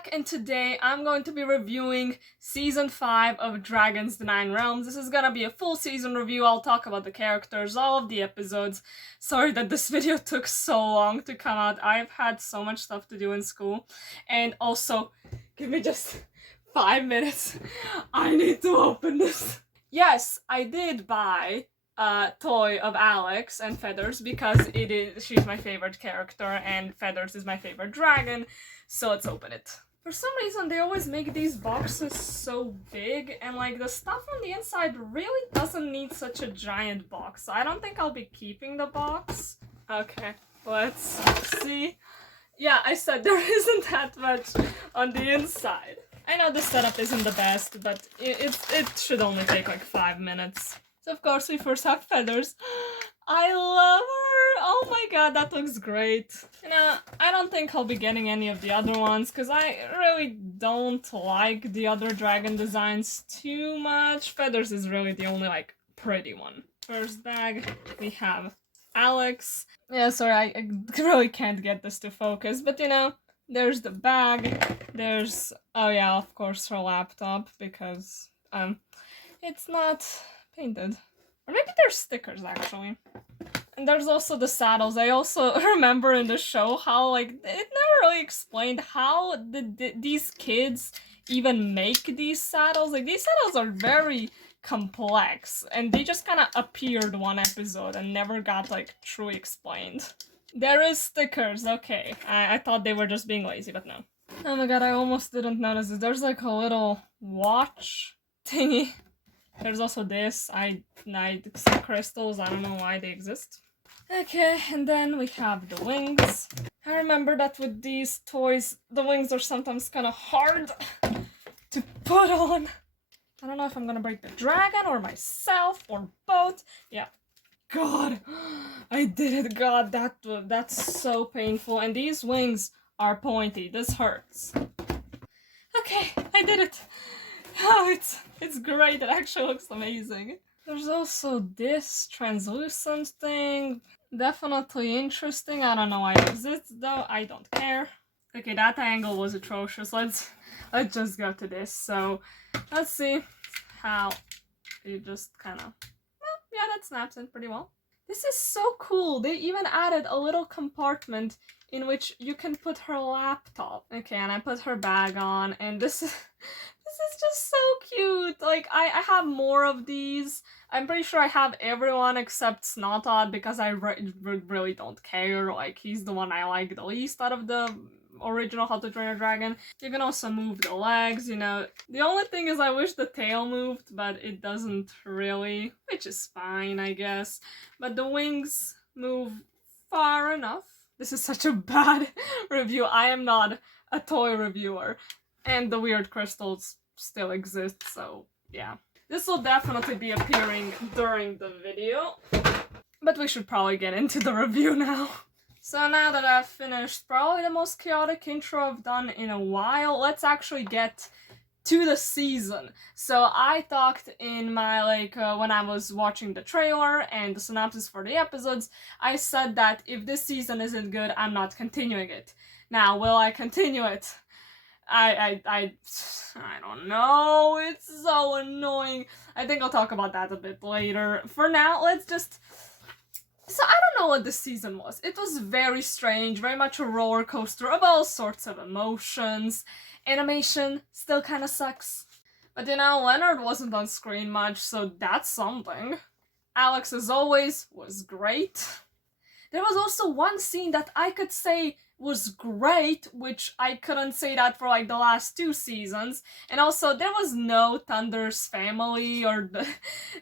back, and today I'm going to be reviewing Season 5 of Dragons: The Nine Realms. This is gonna be a full season review. I'll talk about the characters, all of the episodes. Sorry that this video took so long to come out. I've had so much stuff to do in school. And also, give me just 5 minutes. I need to open this. Yes, I did buy a toy of Alex and Feathers because she's my favorite character and Feathers is my favorite dragon, so let's open it. For some reason they always make these boxes so big and like the stuff on the inside really doesn't need such a giant box, so I don't think I'll be keeping the box. Okay, let's see. Yeah, I said there isn't that much on the inside. I know the setup isn't the best, but it should only take like 5 minutes. So of course we first have Feathers. I love her! Oh my god, that looks great. You know, I don't think I'll be getting any of the other ones, because I really don't like the other dragon designs too much. Feathers is really the only, like, pretty one. First bag, we have Alex. Yeah, sorry, I really can't get this to focus, but you know, there's the bag. There's, oh yeah, of course, her laptop, because, it's not painted. Or maybe they're stickers, actually. And there's also the saddles. I also remember in the show how, like, it never really explained how these kids even make these saddles. Like, these saddles are very complex, and they just kind of appeared one episode and never got, like, truly explained. There is stickers, okay. I thought they were just being lazy, but no. Oh my god, I almost didn't notice this. There's, like, a little watch thingy. There's also this. Some crystals, I don't know why they exist. Okay, and then we have the wings. I remember that with these toys, the wings are sometimes kind of hard to put on. I don't know if I'm gonna break the dragon or myself or both. Yeah. God, I did it. God, that's so painful. And these wings are pointy. This hurts. Okay, I did it. Oh, it's great. It actually looks amazing. There's also this translucent thing. Definitely interesting. I don't know why it exists though. I don't care. Okay, that angle was atrocious. Let's just go to this. So let's see how it just kind of, well, yeah, that snaps in pretty well. This is so cool. They even added a little compartment in which you can put her laptop. Okay, and I put her bag on, and this is just so cute. Like, I have more of these. I'm pretty sure I have everyone except Snotod because I really don't care. Like, he's the one I like the least out of the original How to Train Your Dragon. You can also move the legs, you know. The only thing is I wish the tail moved, but it doesn't really, which is fine, I guess. But the wings move far enough. This is such a bad review. I am not a toy reviewer. And the weird crystals still exist, so yeah. This will definitely be appearing during the video. But we should probably get into the review now. So now that I've finished probably the most chaotic intro I've done in a while, let's actually get to the season. So I talked in my, like, when I was watching the trailer and the synopsis for the episodes, I said that if this season isn't good, I'm not continuing it. Now, will I continue it? I don't know. It's so annoying. I think I'll talk about that a bit later. For now, let's just... So I don't know what this season was. It was very strange, very much a roller coaster of all sorts of emotions. Animation still kind of sucks. But you know, Leonard wasn't on screen much, so that's something. Alex, as always, was great. There was also one scene that I could say was great, which I couldn't say that for like the last 2 seasons. And also, there was no Thunder's family or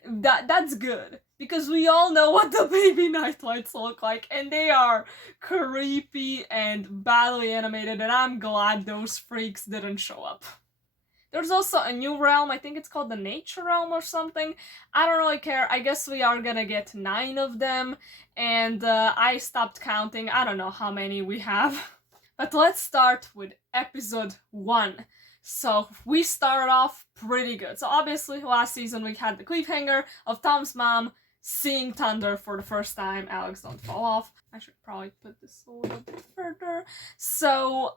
that's good. Because we all know what the baby Nightlights look like, and they are creepy and badly animated, and I'm glad those freaks didn't show up. There's also a new realm, I think it's called the Nature Realm or something. I don't really care, I guess we are gonna get 9 of them, and I stopped counting, I don't know how many we have. But let's start with episode 1. So we started off pretty good. So obviously last season we had the cliffhanger of Tom's mom seeing Thunder for the first time. Alex, don't fall off. I should probably put this a little bit further. So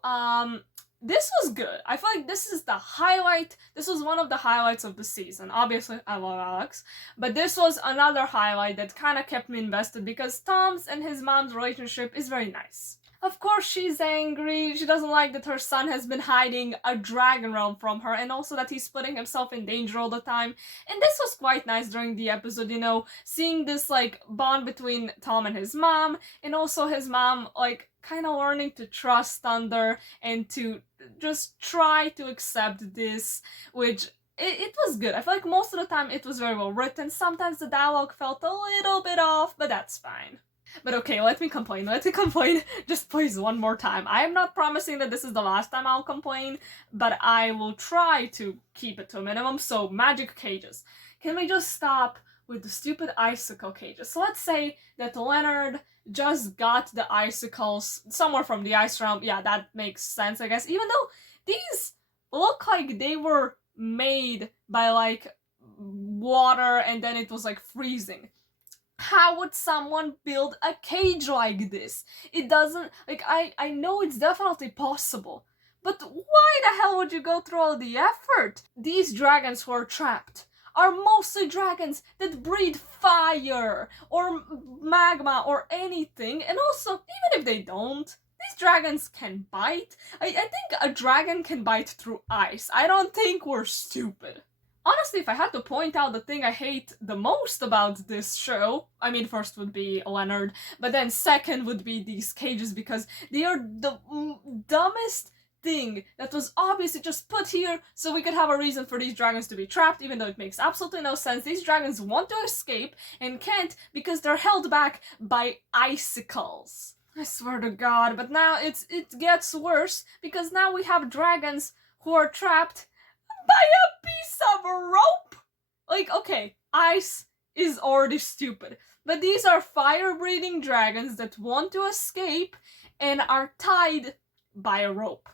this was good. I feel like this is the highlight. This was one of the highlights of the season. Obviously, I love Alex, but this was another highlight that kind of kept me invested because Tom's and his mom's relationship is very nice. Of course, she's angry. She doesn't like that her son has been hiding a dragon realm from her, and also that he's putting himself in danger all the time. And this was quite nice during the episode, you know, seeing this, like, bond between Tom and his mom, and also his mom, like, kind of learning to trust Thunder and to just try to accept this, which it was good. I feel like most of the time it was very well written. Sometimes the dialogue felt a little bit off, but that's fine. But okay, let me complain. Just please one more time. I am not promising that this is the last time I'll complain, but I will try to keep it to a minimum. So, magic cages. Can we just stop with the stupid icicle cages? So let's say that Leonard just got the icicles somewhere from the ice realm. Yeah, that makes sense, I guess. Even though these look like they were made by, like, water and then it was, like, freezing. How would someone build a cage like this? It doesn't, like, I know it's definitely possible, but why the hell would you go through all the effort? These dragons who are trapped are mostly dragons that breathe fire or magma or anything, and also, even if they don't, these dragons can bite. I think a dragon can bite through ice. I don't think we're stupid. Honestly, if I had to point out the thing I hate the most about this show, I mean, first would be Leonard, but then second would be these cages because they are the dumbest thing that was obviously just put here so we could have a reason for these dragons to be trapped, even though it makes absolutely no sense. These dragons want to escape and can't because they're held back by icicles. I swear to God, but now it gets worse because now we have dragons who are trapped by a piece of rope? Like, okay, ice is already stupid, but these are fire-breathing dragons that want to escape and are tied by a rope.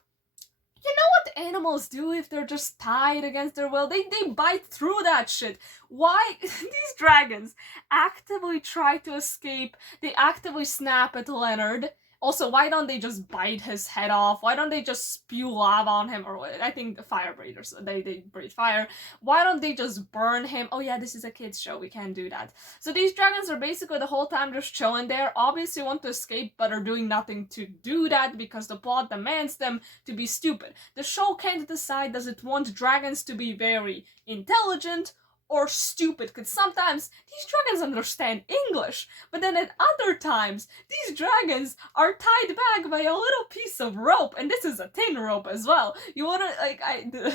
You know what animals do if they're just tied against their will? They bite through that shit. Why? These dragons actively try to escape. They actively snap at Leonard. Also, why don't they just bite his head off? Why don't they just spew lava on him? Or I think the fire breathers, they breathe fire. Why don't they just burn him? Oh yeah, this is a kid's show, we can't do that. So these dragons are basically the whole time just chilling there, obviously want to escape, but are doing nothing to do that because the plot demands them to be stupid. The show can't decide, does it want dragons to be very intelligent or stupid, because sometimes these dragons understand English, but then at other times, these dragons are tied back by a little piece of rope, and this is a thin rope as well. You wouldn't, like,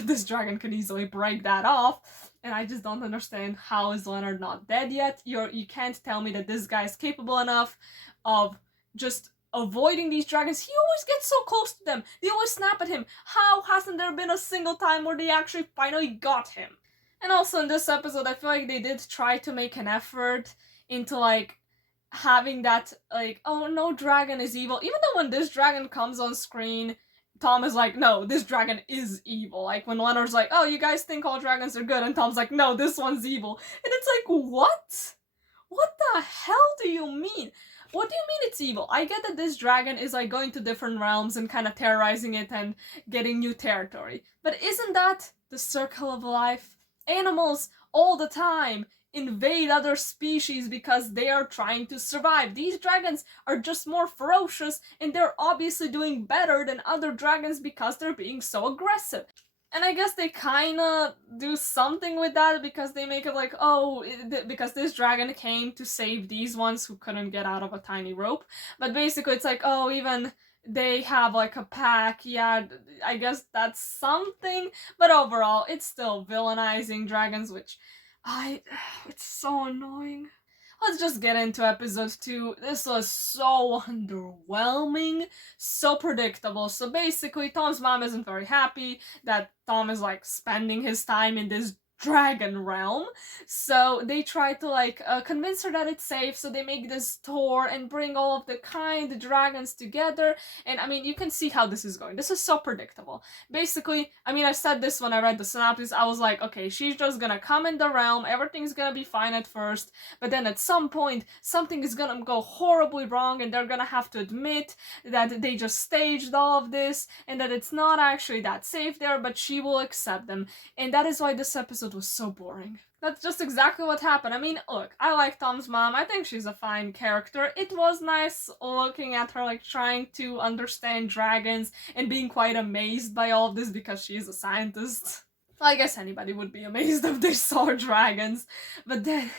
this dragon can easily break that off, and I just don't understand how is Leonard not dead yet. You can't tell me that this guy is capable enough of just avoiding these dragons. He always gets so close to them. They always snap at him. How hasn't there been a single time where they actually finally got him? And also in this episode, I feel like they did try to make an effort into, like, having that, like, oh, no dragon is evil. Even though when this dragon comes on screen, Tom is like, no, this dragon is evil. Like, when Leonard's like, oh, you guys think all dragons are good, and Tom's like, no, this one's evil. And it's like, what? What the hell do you mean? What do you mean it's evil? I get that this dragon is, like, going to different realms and kind of terrorizing it and getting new territory. But isn't that the circle of life? Animals all the time invade other species because they are trying to survive. These dragons are just more ferocious, and they're obviously doing better than other dragons because they're being so aggressive. And I guess they kinda do something with that because they make it like, oh, because this dragon came to save these ones who couldn't get out of a tiny rope. But basically it's like, oh, even they have like a pack, yeah, I guess that's something, but overall, it's still villainizing dragons, which it's so annoying. Let's just get into episode 2. This was so underwhelming, so predictable. So basically, Tom's mom isn't very happy that Tom is like spending his time in this dragon realm. So they try to like convince her that it's safe, so they make this tour and bring all of the kind dragons together. And I mean, you can see how this is going. This is so predictable. Basically, I mean, I said this when I read the synopsis. I was like, okay, she's just gonna come in the realm, everything's gonna be fine at first, but then at some point something is gonna go horribly wrong and they're gonna have to admit that they just staged all of this and that it's not actually that safe there, but she will accept them. And that is why this episode was so boring. That's just exactly what happened. I mean, look, I like Tom's mom. I think she's a fine character. It was nice looking at her, like, trying to understand dragons and being quite amazed by all of this because she is a scientist. I guess anybody would be amazed if they saw dragons. But then,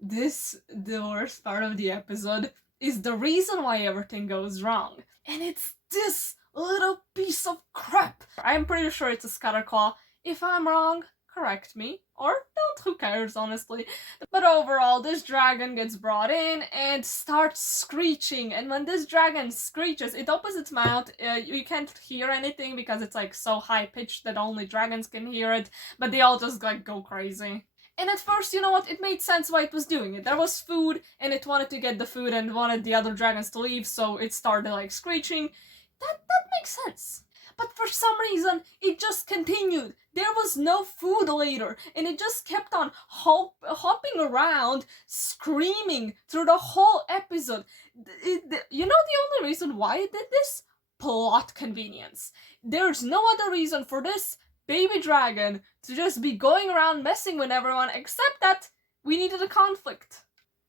the worst part of the episode, is the reason why everything goes wrong. And it's this little piece of crap. I'm pretty sure it's a scatterclaw. If I'm wrong, correct me. Or don't, who cares, honestly. But overall, this dragon gets brought in and starts screeching. And when this dragon screeches, it opens its mouth. You can't hear anything because it's like so high-pitched that only dragons can hear it. But they all just like go crazy. And at first, you know what, it made sense why it was doing it. There was food, and it wanted to get the food and wanted the other dragons to leave, so it started like screeching. That makes sense. But for some reason, it just continued. There was no food later, and it just kept on hopping around, screaming through the whole episode. You know the only reason why it did this? Plot convenience. There's no other reason for this baby dragon to just be going around messing with everyone, except that we needed a conflict.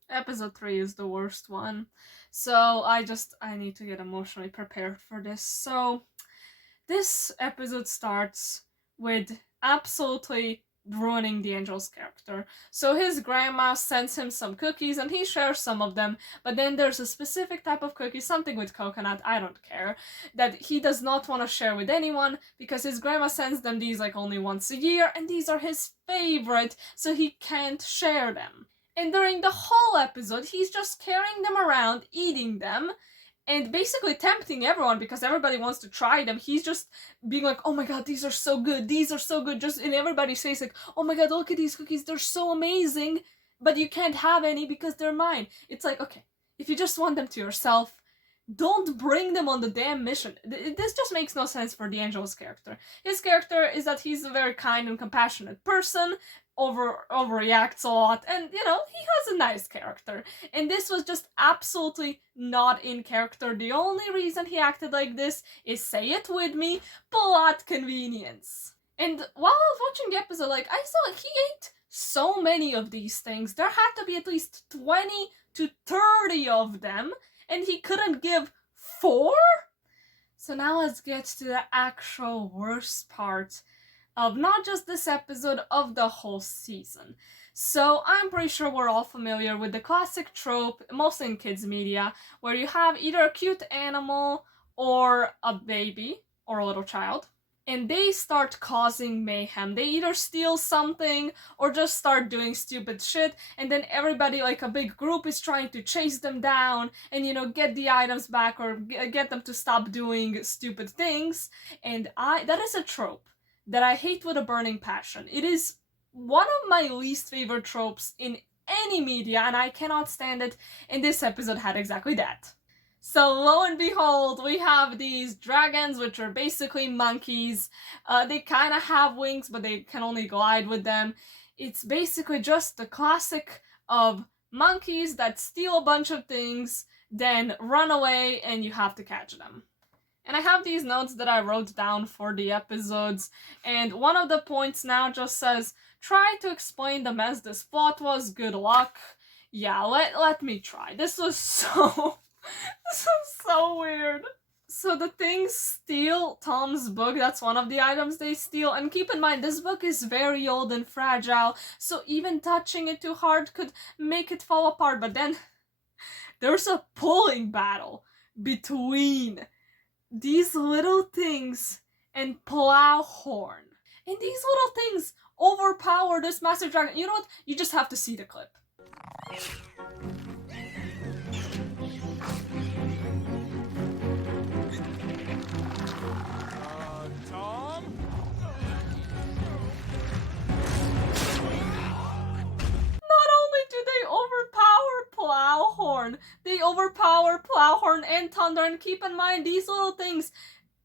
Episode 3 is the worst one. So I need to get emotionally prepared for this. So this episode starts with absolutely ruining the angel's character. So his grandma sends him some cookies and he shares some of them, but then there's a specific type of cookie, something with coconut, I don't care, that he does not want to share with anyone because his grandma sends them these like only once a year and these are his favorite, so he can't share them. And during the whole episode, he's just carrying them around, eating them, and basically tempting everyone because everybody wants to try them. He's just being like, oh my god, these are so good, just, and everybody says like, oh my god, look at these cookies, they're so amazing, but you can't have any because they're mine. It's like, okay, if you just want them to yourself, don't bring them on the damn mission. This just makes no sense for D'Angelo's character. His character is that he's a very kind and compassionate person, overreacts a lot, and you know, he has a nice character. And this was just absolutely not in character. The only reason he acted like this is, say it with me, plot convenience. And while I was watching the episode, like, I saw he ate so many of these things. There had to be at least 20 to 30 of them, and he couldn't give 4? So now let's get to the actual worst part of not just this episode, of the whole season. So I'm pretty sure we're all familiar with the classic trope, mostly in kids media, where you have either a cute animal or a baby or a little child, and they start causing mayhem. They either steal something or just start doing stupid shit, and then everybody, like a big group, is trying to chase them down and, you know, get the items back or get them to stop doing stupid things. And that is a trope that I hate with a burning passion. It is one of my least favorite tropes in any media, and I cannot stand it, and this episode had exactly that. So lo and behold, we have these dragons, which are basically monkeys. They kind of have wings, but they can only glide with them. It's basically just the classic of monkeys that steal a bunch of things, then run away, and you have to catch them. And I have these notes that I wrote down for the episodes, and one of the points now just says, try to explain the mess this plot was, good luck. Yeah, let me try. This was so weird. So the things steal Tom's book. That's one of the items they steal. And keep in mind, this book is very old and fragile, so even touching it too hard could make it fall apart. But then there's a pulling battle between these little things and Plowhorn. And these little things overpower this massive dragon. You know what? You just have to see the clip. Tom? overpower Plowhorn and Thunder, and keep in mind these little things,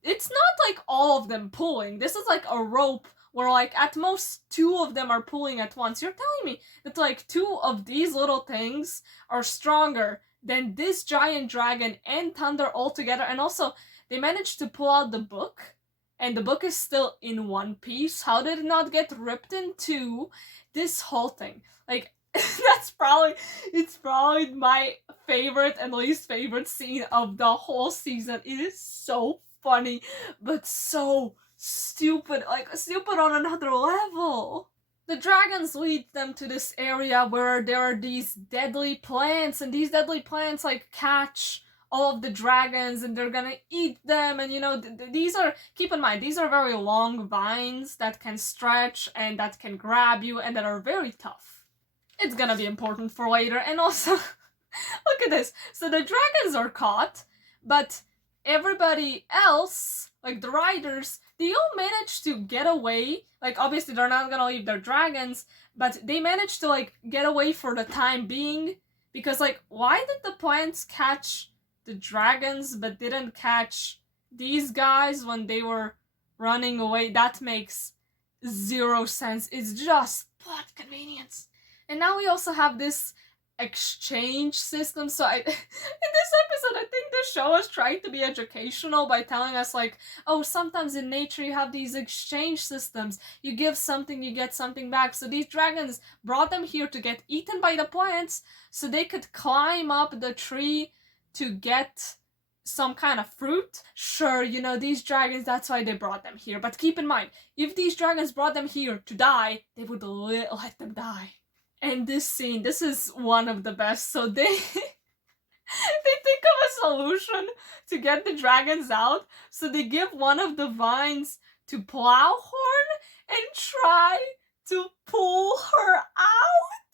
it's not like all of them pulling. This is like a rope where like at most 2 of them are pulling at once. You're telling me that like 2 of these little things are stronger than this giant dragon and Thunder all together, and also they managed to pull out the book, and the book is still in one piece. How did it not get ripped in 2? This whole thing, like, it's probably my favorite and least favorite scene of the whole season. It is so funny, but so stupid, like stupid on another level. The dragons lead them to this area where there are these deadly plants, and these deadly plants like catch all of the dragons and they're gonna eat them, and you know, these are, keep in mind, these are very long vines that can stretch and that can grab you and that are very tough. It's gonna be important for later. And also, look at this. So the dragons are caught, but everybody else, like the riders, they all manage to get away. Like, obviously they're not gonna leave their dragons, but they manage to like get away for the time being, because like, why did the plants catch the dragons but didn't catch these guys when they were running away? That makes 0 sense. It's just plot convenience. And now we also have this exchange system. So in this episode, I think the show is trying to be educational by telling us like, oh, sometimes in nature you have these exchange systems. You give something, you get something back. So these dragons brought them here to get eaten by the plants so they could climb up the tree to get some kind of fruit. Sure, you know, these dragons, that's why they brought them here. But keep in mind, if these dragons brought them here to die, they would let them die. And this scene, this is one of the best. So they think of a solution to get the dragons out. So they give one of the vines to Plowhorn and try to pull her out.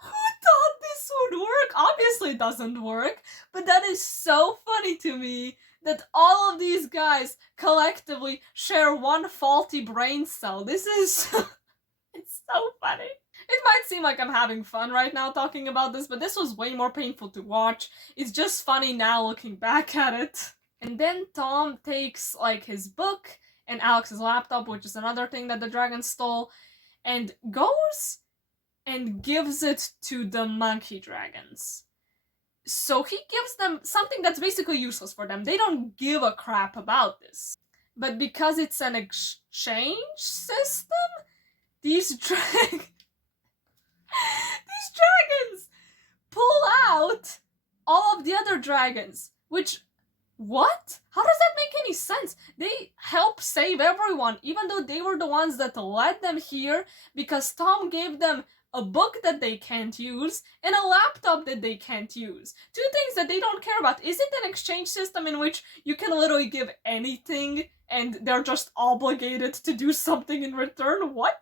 Who thought this would work? Obviously it doesn't work, but that is so funny to me that all of these guys collectively share one faulty brain cell. This is it's so funny. It might seem like I'm having fun right now talking about this, but this was way more painful to watch. It's just funny now looking back at it. And then Tom takes like his book and Alex's laptop, which is another thing that the dragon stole, and goes and gives it to the monkey dragons. So he gives them something that's basically useless for them. They don't give a crap about this. But because it's an exchange system, these dragons pull out all of the other dragons, which, what? How does that make any sense? They help save everyone, even though they were the ones that led them here, because Tom gave them a book that they can't use and a laptop that they can't use. 2 things that they don't care about. Is it an exchange system in which you can literally give anything and they're just obligated to do something in return? What?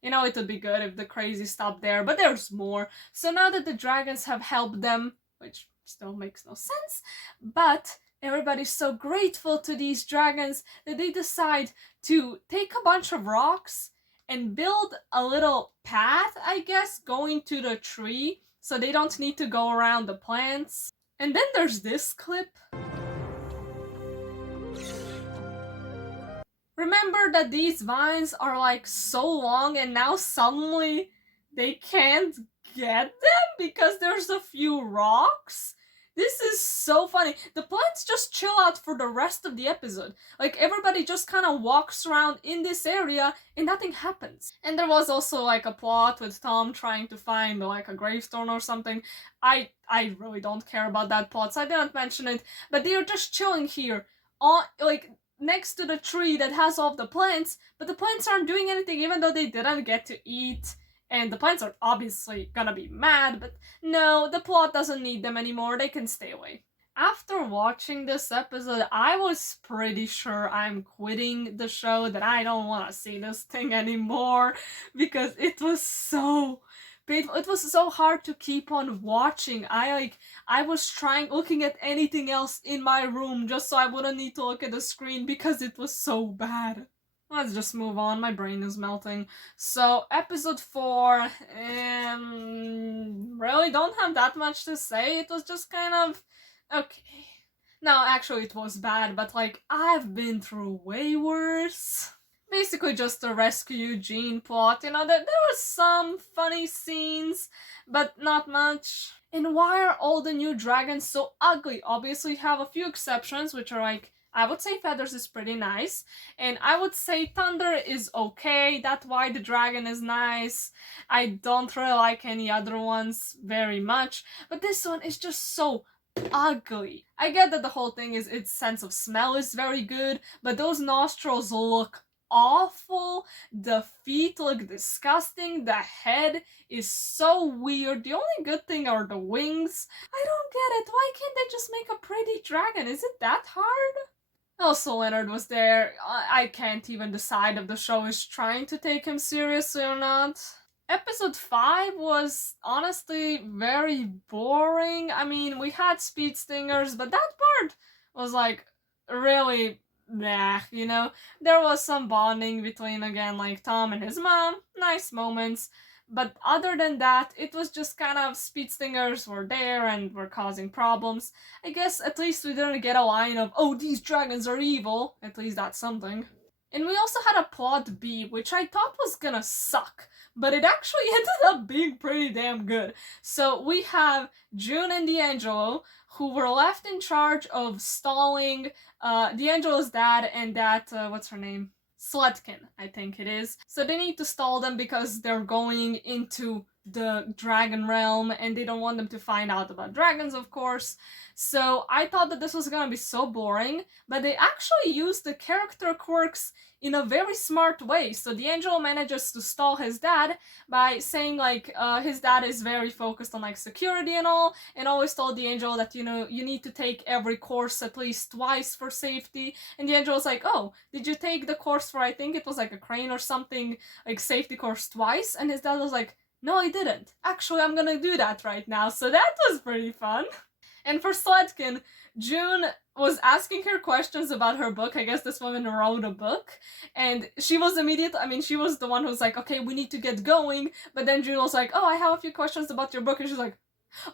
You know, it would be good if the crazy stopped there, but there's more. So now that the dragons have helped them, which still makes no sense, but everybody's so grateful to these dragons that they decide to take a bunch of rocks and build a little path, I guess, going to the tree so they don't need to go around the plants. And then there's this clip. Remember that these vines are like so long and now suddenly they can't get them because there's a few rocks? This is so funny. The plants just chill out for the rest of the episode. Like, everybody just kind of walks around in this area and nothing happens. And there was also like a plot with Tom trying to find like a gravestone or something. I really don't care about that plot, so I didn't mention it. But they are just chilling here on like next to the tree that has all of the plants, but the plants aren't doing anything even though they didn't get to eat. And the plants are obviously gonna be mad, but no, the plot doesn't need them anymore, they can stay away. After watching this episode, I was pretty sure I'm quitting the show, that I don't want to see this thing anymore, because it was so painful. It was so hard to keep on watching. I was looking at anything else in my room just so I wouldn't need to look at the screen because it was so bad. let's just move on. My brain is melting. So, episode 4, really don't have that much to say. It was just kind of okay. No, actually, it was bad, but like, I've been through way worse. Basically, just a rescue Eugene plot. There were some funny scenes, but not much. And why are all the new dragons so ugly? Obviously, you have a few exceptions, which are like, I would say Feathers is pretty nice, and I would say Thunder is okay. That White Dragon is nice. I don't really like any other ones very much, but this one is just so ugly. I get that the whole thing is its sense of smell is very good, but those nostrils look awful. The feet look disgusting. The head is so weird. The only good thing are the wings. I don't get it. Why can't they just make a pretty dragon? Is it that hard? Also, Leonard was there. I can't even decide if the show is trying to take him seriously or not. Episode 5 was honestly very boring. I mean, we had speed stingers, but that part was like really nah, There was some bonding between, again, like Tom and his mom. Nice moments. But other than that, it was just kind of speed stingers were there and were causing problems. I guess at least we didn't get a line of, oh, these dragons are evil. At least that's something. And we also had a plot B, which I thought was gonna suck, but it actually ended up being pretty damn good. So we have June and D'Angelo, who were left in charge of stalling D'Angelo's dad and that, what's her name? Slutkin, I think it is. So they need to stall them because they're going into the dragon realm and they don't want them to find out about dragons, of course. So I thought that this was gonna be so boring, but they actually used the character quirks in a very smart way. So D'Angelo manages to stall his dad by saying like his dad is very focused on like security and all, and always told D'Angelo that you need to take every course at least twice for safety. And D'Angelo's like, oh, did you take the course for, I think it was like a crane or something, like safety course twice? And his dad was like, no, I didn't. Actually, I'm gonna do that right now. So that was pretty fun. And for Slutkin, June was asking her questions about her book. I guess this woman wrote a book. And she was she was the one who was like, okay, we need to get going. But then June was like, oh, I have a few questions about your book. And she's like,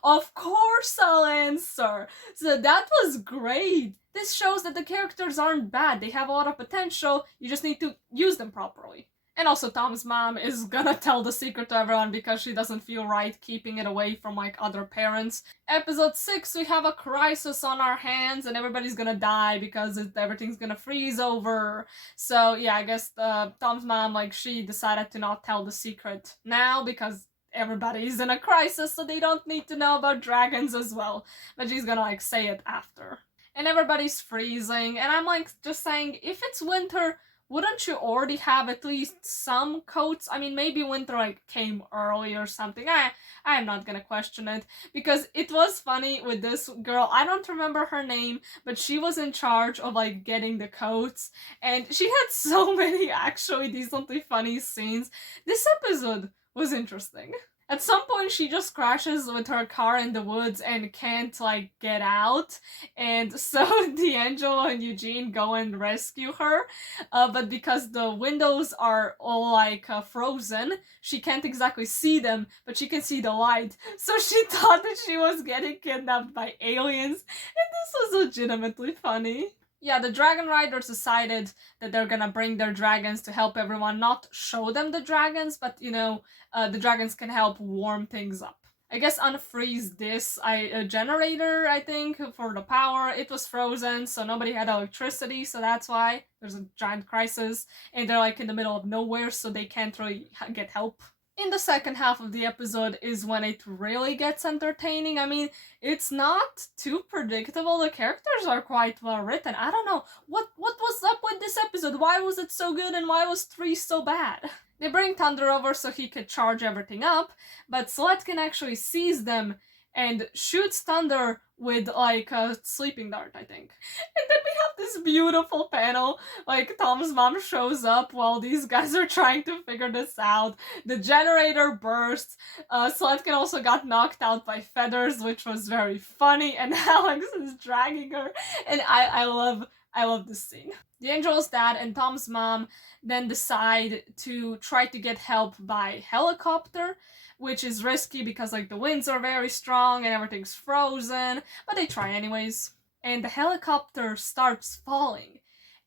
of course I'll answer. So that was great. This shows that the characters aren't bad. They have a lot of potential. You just need to use them properly. And also Tom's mom is gonna tell the secret to everyone because she doesn't feel right keeping it away from like other parents. Episode 6, we have a crisis on our hands and everybody's gonna die because everything's gonna freeze over. So yeah, I guess Tom's mom, like, she decided to not tell the secret now because everybody's in a crisis, so they don't need to know about dragons as well. But she's gonna like say it after. And everybody's freezing, and I'm like just saying, if it's winter, wouldn't you already have at least some coats? I mean, maybe winter like came early or something. I'm not gonna question it, because it was funny with this girl. I don't remember her name, but she was in charge of like getting the coats, and she had so many actually decently funny scenes. This episode was interesting. At some point, she just crashes with her car in the woods and can't, like, get out. And so D'Angelo and Eugene go and rescue her. But because the windows are all, like, frozen, she can't exactly see them, but she can see the light. So she thought that she was getting kidnapped by aliens. And this was legitimately funny. Yeah, the Dragon Riders decided that they're gonna bring their dragons to help everyone, not show them the dragons, but, the dragons can help warm things up. I guess unfreeze this generator, I think, for the power. It was frozen, so nobody had electricity, so that's why there's a giant crisis, and they're like in the middle of nowhere, so they can't really get help. In the second half of the episode is when it really gets entertaining. I mean, it's not too predictable. The characters are quite well written. I don't know, what was up with this episode? Why was it so good and why was 3 so bad? They bring Thunder over so he could charge everything up, but Slutkin actually sees them and shoots Thunder with, like, a sleeping dart, I think. And then we have this beautiful panel, like, Tom's mom shows up while these guys are trying to figure this out. The generator bursts. Slutkin also got knocked out by Feathers, which was very funny, and Alex is dragging her. And I love I love this scene. D'Angelo's dad and Tom's mom then decide to try to get help by helicopter, which is risky because like the winds are very strong and everything's frozen, but they try anyways. And the helicopter starts falling.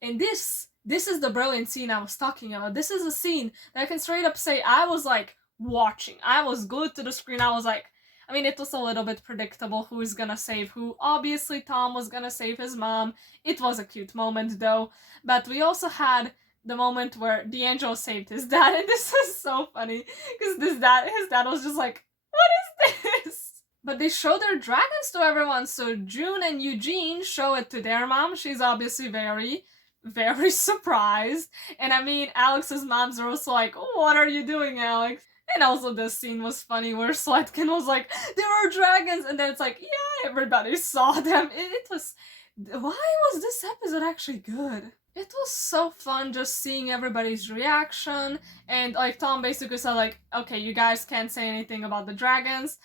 And this is the brilliant scene I was talking about. This is a scene that I can straight up say I was like watching. I was glued to the screen. I was like, I mean, it was a little bit predictable who's gonna save who. Obviously, Tom was gonna save his mom. It was a cute moment, though. But we also had the moment where D'Angelo saved his dad, and this was so funny because his dad was just like, "What is this?" But they show their dragons to everyone. So June and Eugene show it to their mom. She's obviously very, very surprised. And I mean, Alex's moms are also like, "What are you doing, Alex?" And also this scene was funny where Sletkin was like, "There are dragons," and then it's like, yeah, everybody saw them. It was... Why was this episode actually good? It was so fun just seeing everybody's reaction, and like Tom basically said like, "Okay, you guys can't say anything about the dragons."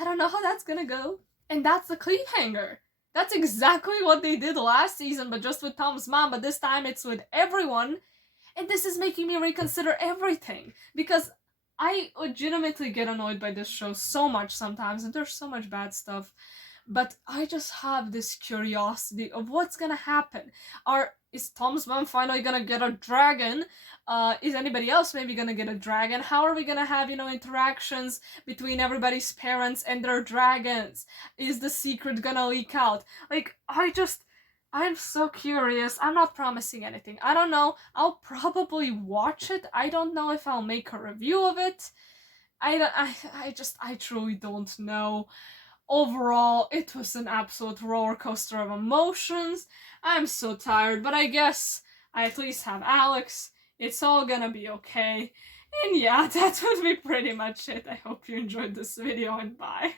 I don't know how that's gonna go. And that's the cliffhanger. That's exactly what they did last season, but just with Tom's mom, but this time it's with everyone. And this is making me reconsider everything, because I legitimately get annoyed by this show so much sometimes, and there's so much bad stuff. But I just have this curiosity of what's gonna happen. Is Tom's mom finally gonna get a dragon? Is anybody else maybe gonna get a dragon? How are we gonna have, interactions between everybody's parents and their dragons? Is the secret gonna leak out? Like, I'm so curious. I'm not promising anything. I don't know. I'll probably watch it. I don't know if I'll make a review of it. I truly don't know. Overall, it was an absolute roller coaster of emotions. I'm so tired, but I guess I at least have Alex. It's all gonna be okay. And yeah, that would be pretty much it. I hope you enjoyed this video, and bye.